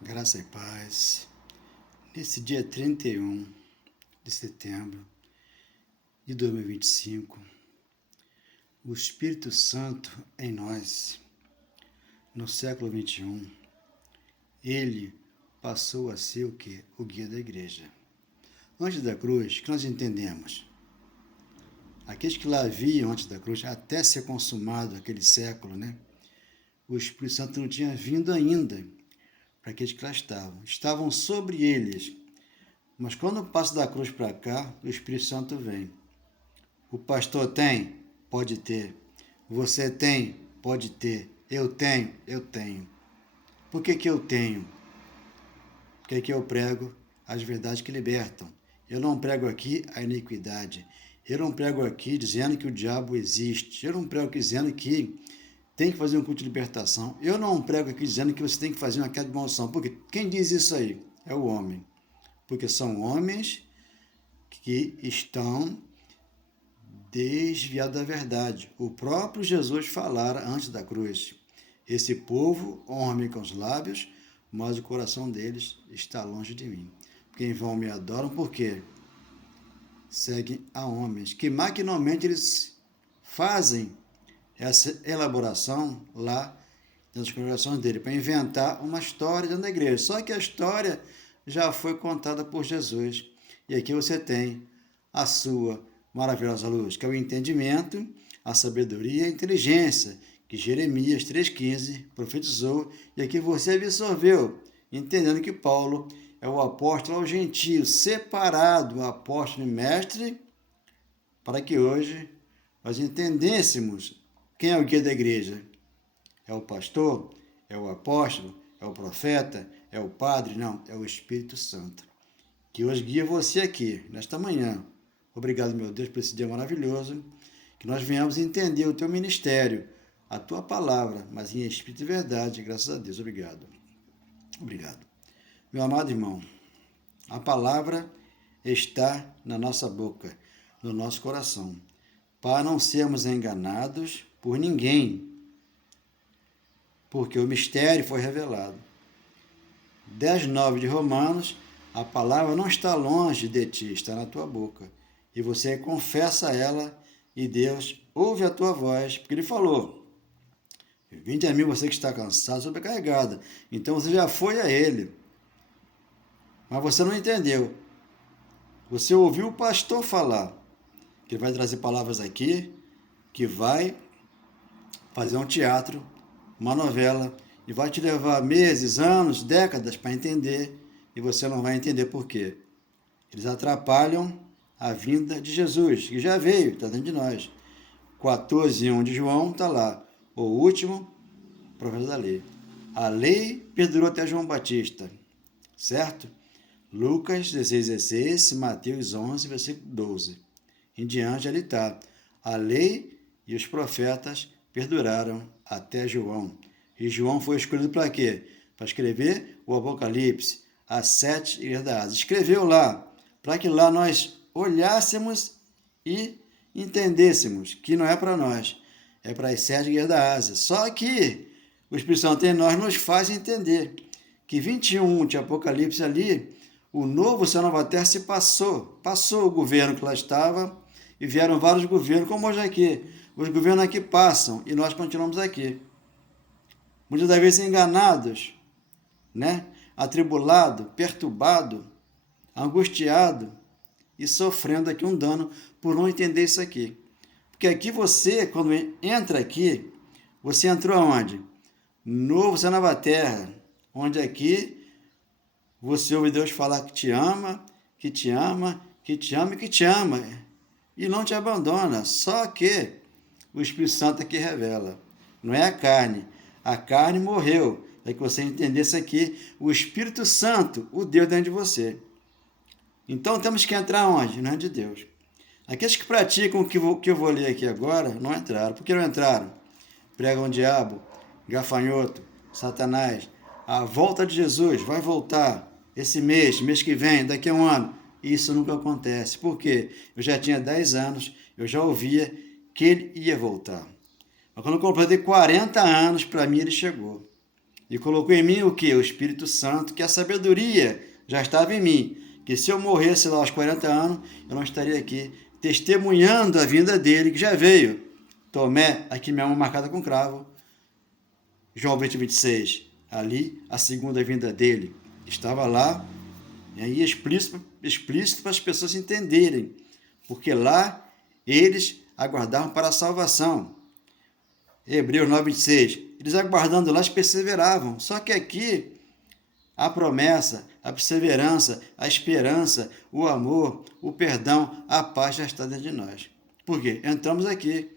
Graça e paz. Nesse dia 31 de setembro de 2025, o Espírito Santo em nós, no século 21, ele passou a ser o quê? O guia da igreja. Antes da cruz, o que nós entendemos? Aqueles que lá haviam antes da cruz, até ser consumado aquele século, o Espírito Santo não tinha vindo ainda para aqueles que lá estavam. Estavam sobre eles. Mas quando passa da cruz para cá, o Espírito Santo vem. O pastor tem? Pode ter. Você tem? Pode ter. Eu tenho? Eu tenho. Por que eu tenho? Porque aqui eu prego as verdades que libertam. Eu não prego aqui a iniquidade. Eu não prego aqui dizendo que o diabo existe. Eu não prego aqui dizendo que tem que fazer um culto de libertação. Eu não prego aqui dizendo que você tem que fazer uma queda de maldição. Porque quem diz isso aí? É o homem. Porque são homens que estão desviados da verdade. O próprio Jesus falara antes da cruz: esse povo honra-me com os lábios, mas o coração deles está longe de mim. Quem vão me adoram, por quê? Seguem a homens, que maquinalmente eles fazem essa elaboração lá nas congregações dele, para inventar uma história dentro da igreja. Só que a história já foi contada por Jesus. E aqui você tem a sua maravilhosa luz, que é o entendimento, a sabedoria e a inteligência, que Jeremias 3,15 profetizou, e aqui você absorveu, entendendo que Paulo é o apóstolo aos gentios, separado, apóstolo e mestre, para que hoje nós entendêssemos quem é o guia da igreja. É o pastor? É o apóstolo? É o profeta? É o padre? Não, é o Espírito Santo, que hoje guia você aqui, nesta manhã. Obrigado, meu Deus, por esse dia maravilhoso, que nós venhamos entender o teu ministério, a tua palavra, mas em espírito e verdade, graças a Deus. Obrigado. Obrigado. Meu amado irmão, a palavra está na nossa boca, no nosso coração, para não sermos enganados por ninguém, porque o mistério foi revelado. 10:9 de Romanos, a palavra não está longe de ti, está na tua boca. E você confessa ela e Deus ouve a tua voz, porque ele falou: vinde a mim você que está cansado, sobrecarregado. Então você já foi a ele, mas você não entendeu. Você ouviu o pastor falar, que ele vai trazer palavras aqui, que vai fazer um teatro, uma novela, e vai te levar meses, anos, décadas para entender, e você não vai entender por quê. Eles atrapalham a vinda de Jesus, que já veio, está dentro de nós. 14:1 de João está lá, o último profeta da lei. A lei perdurou até João Batista, certo? Lucas 16:16, Mateus 11, versículo 12. Em diante ali está. A lei e os profetas perduraram até João. E João foi escolhido para quê? Para escrever o Apocalipse, as 7 igrejas da Ásia. Escreveu lá, para que lá nós olhássemos e entendêssemos que não é para nós, é para as 7 igrejas da Ásia. Só que o Espírito Santo em nós nos faz entender que 21 de Apocalipse ali, o novo céu e nova terra se passou o governo que lá estava, e vieram vários governos, como hoje aqui. Os governos aqui passam e nós continuamos aqui. Muitas das vezes enganados, atribulado, perturbado, angustiado e sofrendo aqui um dano por não entender isso aqui. Porque aqui você, quando entra aqui, você entrou aonde? Novo céu e nova terra, onde aqui você ouve Deus falar que te ama, que te ama, que te ama e que te ama. E não te abandona. Só que o Espírito Santo aqui revela. Não é a carne. A carne morreu. É que você entendesse aqui o Espírito Santo, o Deus dentro de você. Então temos que entrar onde? Não é de Deus. Aqueles que praticam o que eu vou ler aqui agora não entraram. Por que não entraram? Pregam o diabo, gafanhoto, Satanás. A volta de Jesus vai voltar esse mês que vem, daqui a um ano. Isso nunca acontece. Por quê? Eu já tinha 10 anos, eu já ouvia que ele ia voltar. Mas quando eu completei 40 anos, para mim ele chegou. E colocou em mim o quê? O Espírito Santo, que a sabedoria já estava em mim. Que se eu morresse lá aos 40 anos, eu não estaria aqui testemunhando a vinda dele, que já veio. Tomé, aqui minha mão marcada com cravo. João 20, 26. Ali, a segunda vinda dele. Estava lá, e aí explícito para as pessoas entenderem. Porque lá, eles aguardavam para a salvação. Hebreus 9, 26. Eles aguardando lá, eles perseveravam. Só que aqui, a promessa, a perseverança, a esperança, o amor, o perdão, a paz já está dentro de nós. Por quê? Entramos aqui,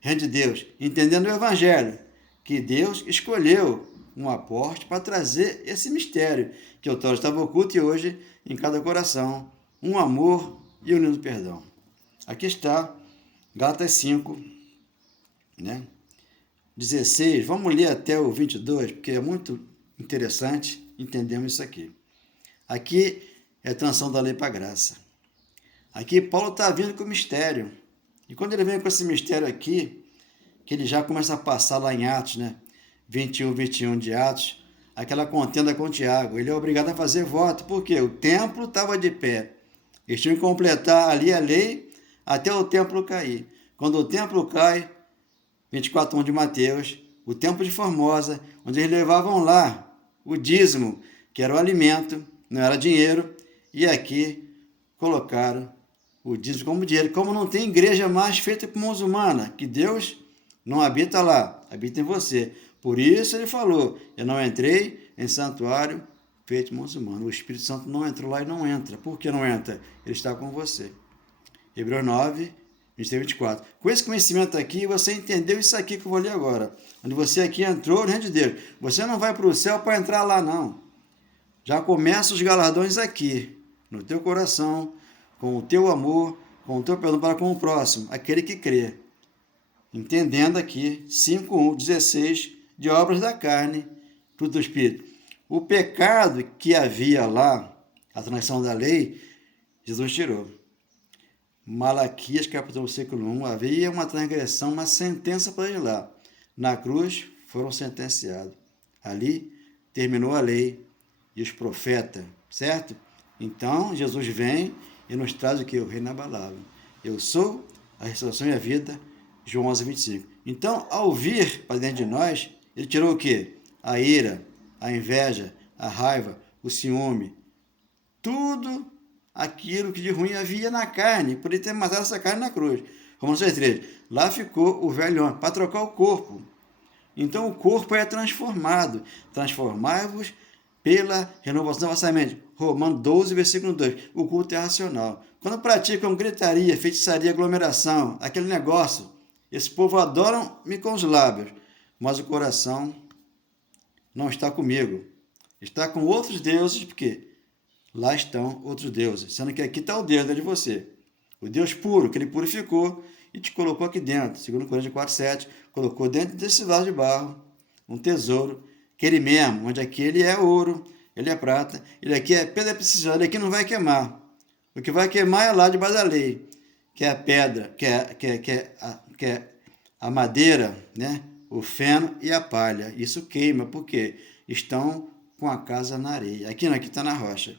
reino de Deus, entendendo o Evangelho, que Deus escolheu um apóstolo para trazer esse mistério, que outrora estava oculto e hoje, em cada coração, um amor e um lindo perdão. Aqui está, Gálatas 5, né? 16, vamos ler até o 22, porque é muito interessante entendermos isso aqui. Aqui é a transição da lei para a graça. Aqui Paulo está vindo com o mistério. E quando ele vem com esse mistério aqui, que ele já começa a passar lá em Atos, né? 21 de Atos, aquela contenda com Tiago. Ele é obrigado a fazer voto, porque o templo estava de pé. Eles tinham que completar ali a lei até o templo cair. Quando o templo cai, 24:1 de Mateus, o templo de Formosa, onde eles levavam lá o dízimo, que era o alimento, não era dinheiro, e aqui colocaram o dízimo como dinheiro. Como não tem igreja mais feita por mãos humanas, que Deus não habita lá, habita em você. Por isso ele falou, eu não entrei em santuário feito por mãos humanas. O Espírito Santo não entrou lá e não entra. Por que não entra? Ele está com você. Hebreus 9, 23, 24. Com esse conhecimento aqui, você entendeu isso aqui que eu vou ler agora. Onde você aqui entrou no reino de Deus. Você não vai para o céu para entrar lá, não. Já começa os galardões aqui, no teu coração, com o teu amor, com o teu perdão para com o próximo, aquele que crê. Entendendo aqui, 5:1, 16, de obras da carne, fruto do Espírito. O pecado que havia lá, a transgressão da lei, Jesus tirou. Malaquias, capítulo 1, havia uma transgressão, uma sentença para eles lá. Na cruz foram sentenciados. Ali terminou a lei e os profetas, certo? Então, Jesus vem e nos traz o que? O reino inabalável. Eu sou a ressurreição e a vida, João 11, 25. Então, ao vir para dentro de nós, ele tirou o quê? A ira, a inveja, a raiva, o ciúme, tudo aquilo que de ruim havia na carne, por ele ter matado essa carne na cruz. Romanos 6,3. Lá ficou o velho homem, para trocar o corpo. Então o corpo é transformado. Transformai-vos pela renovação da vossa mente. Romanos 12, versículo 2. O culto é racional. Quando praticam gritaria, feitiçaria, aglomeração, aquele negócio, esse povo adoram-me com os lábios, mas o coração não está comigo. Está com outros deuses, porque lá estão outros deuses, sendo que aqui está o Deus dentro de você. O Deus puro, que ele purificou e te colocou aqui dentro. Segundo Coríntios 4:7, colocou dentro desse vaso de barro um tesouro, que ele mesmo, onde aqui ele é ouro, ele é prata, ele aqui é pedra preciosa, ele aqui não vai queimar. O que vai queimar é lá debaixo da lei, que é a pedra, que é a madeira, né? O feno e a palha. Isso queima, porque estão com a casa na areia. Aqui não, aqui está na rocha.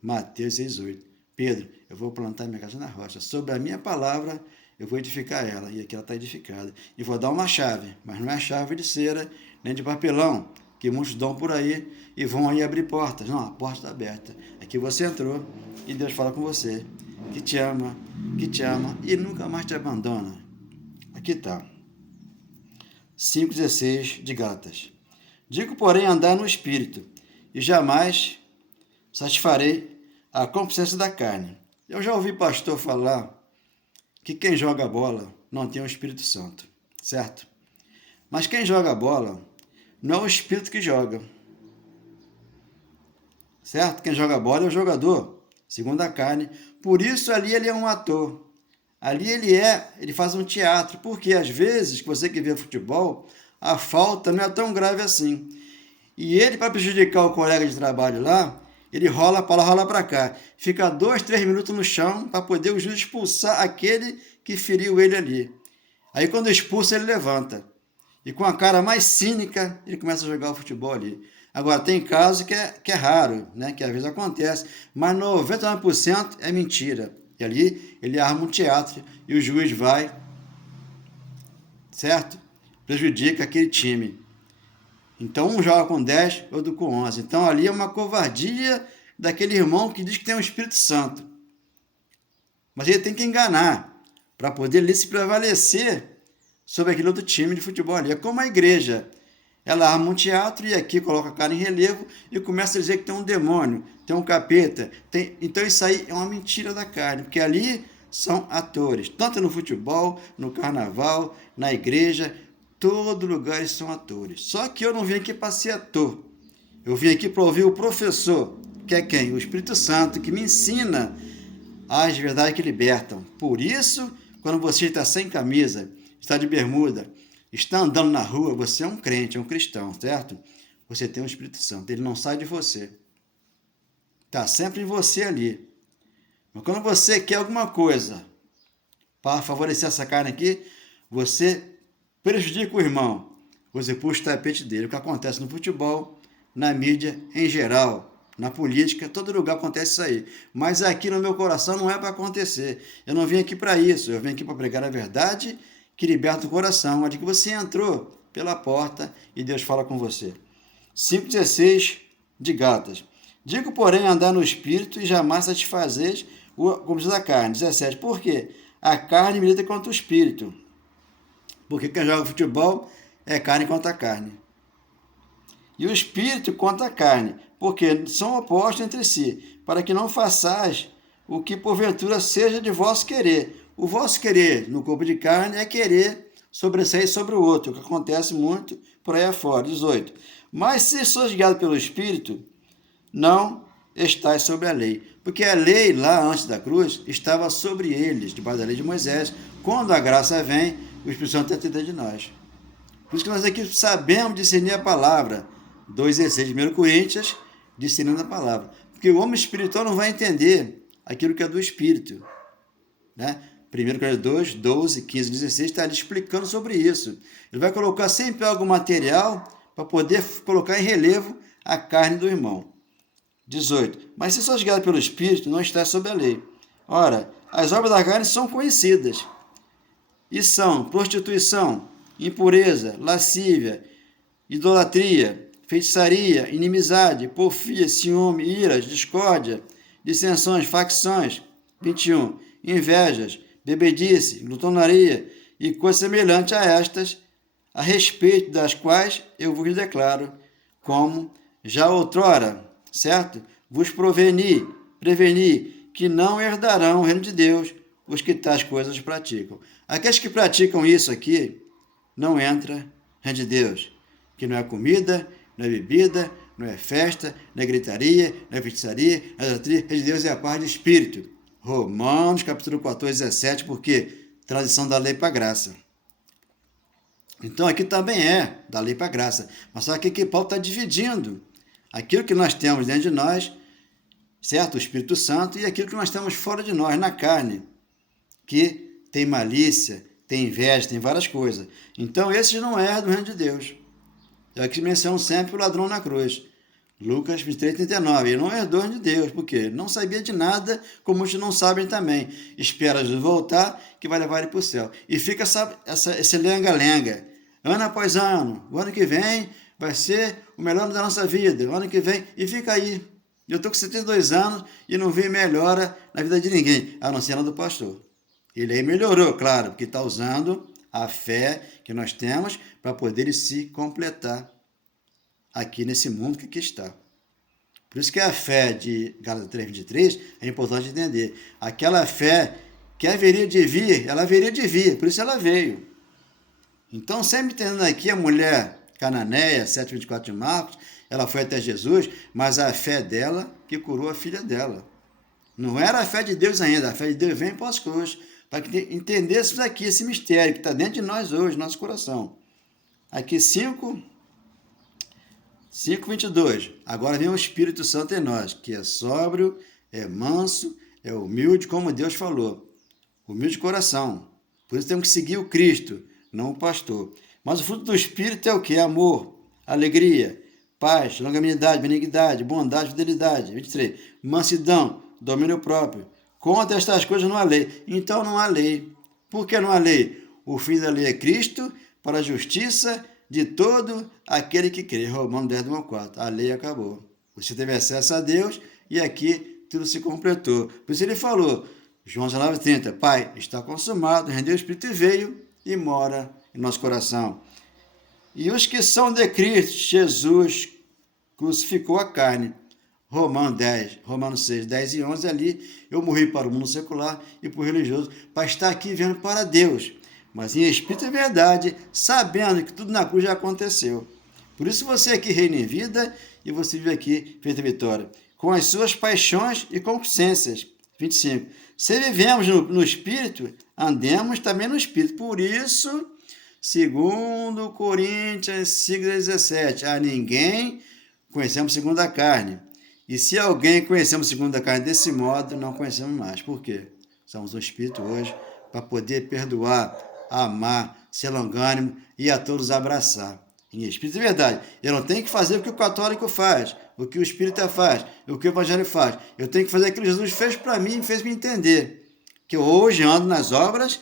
Mateus 6,8. Pedro, eu vou plantar minha casa na rocha. Sobre a minha palavra, eu vou edificar ela. E aqui ela está edificada. E vou dar uma chave, mas não é chave de cera, nem de papelão, que muitos dão por aí e vão aí abrir portas. Não, a porta está aberta. Aqui você entrou e Deus fala com você, que te ama e nunca mais te abandona. Aqui está. 5,16 de Gálatas. Digo, porém, andar no Espírito, e jamais satisfarei a concupiscência da carne. Eu já ouvi pastor falar que quem joga bola não tem o Espírito Santo, certo? Mas quem joga bola não é o Espírito que joga, certo? Quem joga bola é o jogador, segundo a carne. Por isso ali ele é um ator. Ali ele faz um teatro, porque às vezes, você que vê futebol, a falta não é tão grave assim. E ele, para prejudicar o colega de trabalho lá, ele rola para lá, rola para cá. Fica 2, 3 minutos no chão para poder o juiz expulsar aquele que feriu ele ali. Aí quando expulsa, ele levanta. e com a cara mais cínica, ele começa a jogar o futebol ali. Agora, tem casos que é raro, né? Que às vezes acontece, mas 99% é mentira. E ali ele arma um teatro e o juiz vai, certo? Prejudica aquele time. Então, um joga com 10, outro com 11. Então, ali é uma covardia daquele irmão que diz que tem um Espírito Santo. Mas ele tem que enganar para poder ali se prevalecer sobre aquele outro time de futebol ali. É como a igreja. Ela arma um teatro e aqui coloca a cara em relevo e começa a dizer que tem um demônio, tem um capeta. Então isso aí é uma mentira da carne, porque ali são atores. Tanto no futebol, no carnaval, na igreja, todo lugar eles são atores. Só que eu não vim aqui para ser ator. Eu vim aqui para ouvir o professor, que é quem? O Espírito Santo, que me ensina as verdades que libertam. Por isso, quando você está sem camisa, está de bermuda, está andando na rua, você é um crente, é um cristão, certo? Você tem o Espírito Santo, ele não sai de você. Está sempre em você ali. Mas quando você quer alguma coisa para favorecer essa carne aqui, você prejudica o irmão, você puxa o tapete dele. O que acontece no futebol, na mídia em geral, na política, todo lugar acontece isso aí. Mas aqui no meu coração não é para acontecer. Eu não vim aqui para isso, eu vim aqui para pregar a verdade que liberta o coração, onde que você entrou pela porta e Deus fala com você. 5,16 de Gálatas. Digo, porém, andar no Espírito e jamais satisfazeis o compromisso da carne. 17. Por quê? A carne milita contra o Espírito. Porque quem joga futebol é carne contra carne. E o Espírito contra a carne, porque são opostos entre si, para que não façais o que porventura seja de vosso querer. O vosso querer no corpo de carne é querer sobressair sobre o outro, o que acontece muito por aí afora. 18. Mas se sois guiados pelo Espírito, não estáis sobre a lei. Porque a lei, lá antes da cruz, estava sobre eles, debaixo da lei de Moisés. Quando a graça vem, o Espírito Santo tem dentro de nós. Por isso que nós aqui sabemos discernir a palavra. 2,16 de 1 Coríntios, discernindo a palavra. Porque o homem espiritual não vai entender aquilo que é do Espírito. Né? 1 Coríntios 2, 12, 15, 16 está ali explicando sobre isso. Ele vai colocar sempre algum material para poder colocar em relevo a carne do irmão. 18. Mas se sois guiados pelo Espírito, não está sob a lei. Ora, as obras da carne são conhecidas. E são prostituição, impureza, lascívia, idolatria, feitiçaria, inimizade, porfia, ciúme, iras, discórdia, dissensões, facções. 21. Invejas, bebedice, glutonaria e coisas semelhantes a estas, a respeito das quais eu vos declaro, como já outrora, certo? Vos preveni que não herdarão o reino de Deus os que tais coisas praticam. Aqueles que praticam isso aqui, não entra no reino de Deus, que não é comida, não é bebida, não é festa, não é gritaria, não é feitiçaria, não é idolatria. O reino de Deus é a paz de espírito. Romanos, capítulo 14, 17, porque transição da lei para a graça. Então aqui também é da lei para a graça. Mas só que aqui Paulo está dividindo aquilo que nós temos dentro de nós, certo? O Espírito Santo, e aquilo que nós temos fora de nós, na carne, que tem malícia, tem inveja, tem várias coisas. Então esses não herdam do reino de Deus. É o que mencionam sempre o ladrão na cruz. Lucas 23, 39. Ele não herdou de Deus, porque não sabia de nada, como muitos não sabem também. Espera Jesus voltar, que vai levar ele para o céu. E fica esse lenga-lenga, ano após ano. O ano que vem vai ser o melhor ano da nossa vida. O ano que vem, e fica aí. Eu estou com 72 anos e não vi melhora na vida de ninguém, a não ser na do pastor. Ele aí melhorou, claro, porque está usando a fé que nós temos para poder se completar aqui nesse mundo que aqui está. Por isso que a fé de Gálatas 3:23 é importante entender. Aquela fé que haveria de vir, ela haveria de vir, por isso ela veio. Então, sempre entendendo aqui a mulher cananeia, 7:24 de Marcos, ela foi até Jesus, mas a fé dela que curou a filha dela. Não era a fé de Deus ainda, a fé de Deus vem pós-cruz, para que entendêssemos aqui esse mistério que está dentro de nós hoje, nosso coração. Aqui 5:22. Agora vem o Espírito Santo em nós, que é sóbrio, é manso, é humilde, como Deus falou. Humilde de coração. Por isso temos que seguir o Cristo, não o pastor. Mas o fruto do Espírito é o quê? Amor, alegria, paz, longanimidade, benignidade, bondade, fidelidade. 23. Mansidão, domínio próprio. Contra estas coisas não há lei. Então não há lei. Por que não há lei? O fim da lei é Cristo para a justiça de todo aquele que crê. Romanos 10, 1 ao 4. A lei acabou. Você teve acesso a Deus e aqui tudo se completou. Por isso ele falou, João 19, 30. Pai, está consumado, rendeu o Espírito e veio e mora em nosso coração. E os que são de Cristo, Jesus crucificou a carne. Romanos 6, 10 e 11, ali eu morri para o mundo secular e para o religioso, para estar aqui vendo para Deus, mas em espírito e verdade, sabendo que tudo na cruz já aconteceu. Por isso você aqui reina em vida e você vive aqui feita vitória, com as suas paixões e concupiscências. 25. Se vivemos no Espírito, andemos também no Espírito. Por isso, segundo Coríntios 5,17, a ninguém conhecemos segundo a carne. E se alguém conhecemos segundo a carne desse modo, não conhecemos mais. Por quê? Somos um Espírito hoje para poder perdoar, amar, ser longânimo e a todos abraçar. Em Espírito e verdade. Eu não tenho que fazer o que o católico faz, o que o Espírita faz, o que o Evangelho faz. Eu tenho que fazer aquilo que Jesus fez para mim e fez me entender. Que eu hoje ando nas obras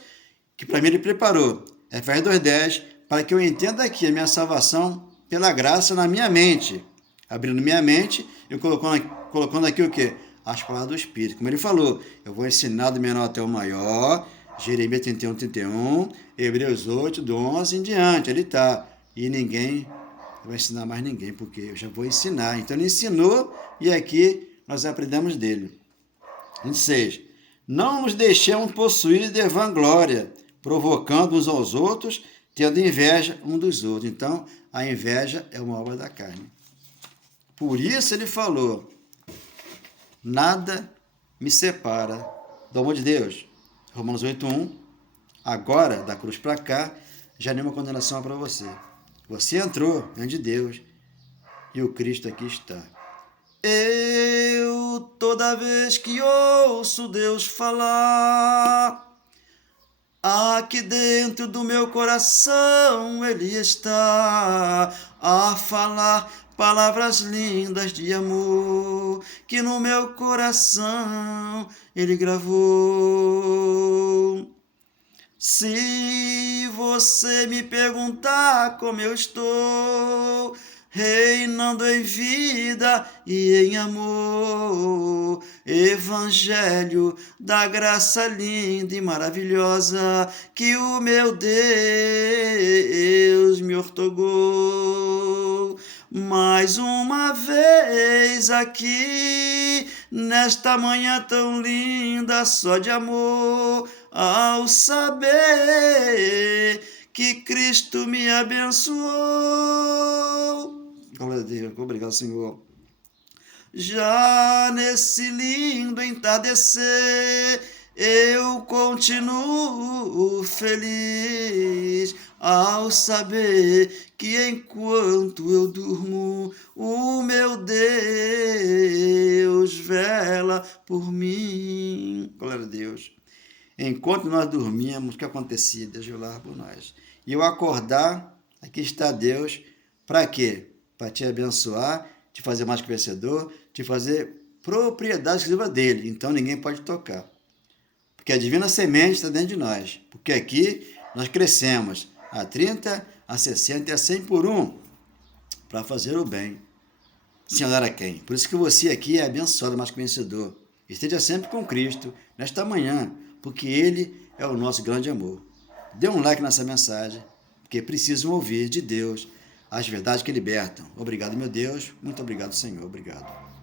que para mim Ele preparou. Efésios 2,10, para que eu entenda aqui a minha salvação pela graça na minha mente. Abrindo minha mente e colocando aqui o quê? As palavras do Espírito. Como ele falou, eu vou ensinar do menor até o maior, Jeremias 31, 31, Hebreus 8, do 11 em diante, ele está. E ninguém vai ensinar mais ninguém, porque eu já vou ensinar. Então ele ensinou e aqui nós aprendemos dele. 26. Não nos deixemos possuir de vanglória, provocando uns aos outros, tendo inveja um dos outros. Então, a inveja é uma obra da carne. Por isso ele falou, nada me separa do amor de Deus. Romanos 8:1, agora, da cruz para cá, já nenhuma condenação para você. Você entrou diante de Deus e o Cristo aqui está. Eu, toda vez que ouço Deus falar, aqui dentro do meu coração Ele está a falar palavras lindas de amor que no meu coração Ele gravou. Se você me perguntar como eu estou, reinando em vida e em amor, Evangelho da graça linda e maravilhosa que o meu Deus me outorgou. Mais uma vez aqui, nesta manhã tão linda, só de amor, ao saber que Cristo me abençoou. Glória a Deus, obrigado, Senhor. Já nesse lindo entardecer, eu continuo feliz ao saber que enquanto eu durmo, o meu Deus vela por mim. Glória a Deus. Enquanto nós dormíamos, o que acontecia? Deus velava por nós. E eu acordar, aqui está Deus, para quê? Para te abençoar, te fazer mais que vencedor, te fazer propriedade exclusiva dele. Então ninguém pode tocar. Porque a divina semente está dentro de nós. Porque aqui nós crescemos a 30, a 60 e a 100 por um para fazer o bem. Sem olhar a quem. Por isso que você aqui é abençoado, mais que vencedor. Esteja sempre com Cristo nesta manhã, porque Ele é o nosso grande amor. Dê um like nessa mensagem, porque precisam ouvir de Deus as verdades que libertam. Obrigado, meu Deus. Muito obrigado, Senhor. Obrigado.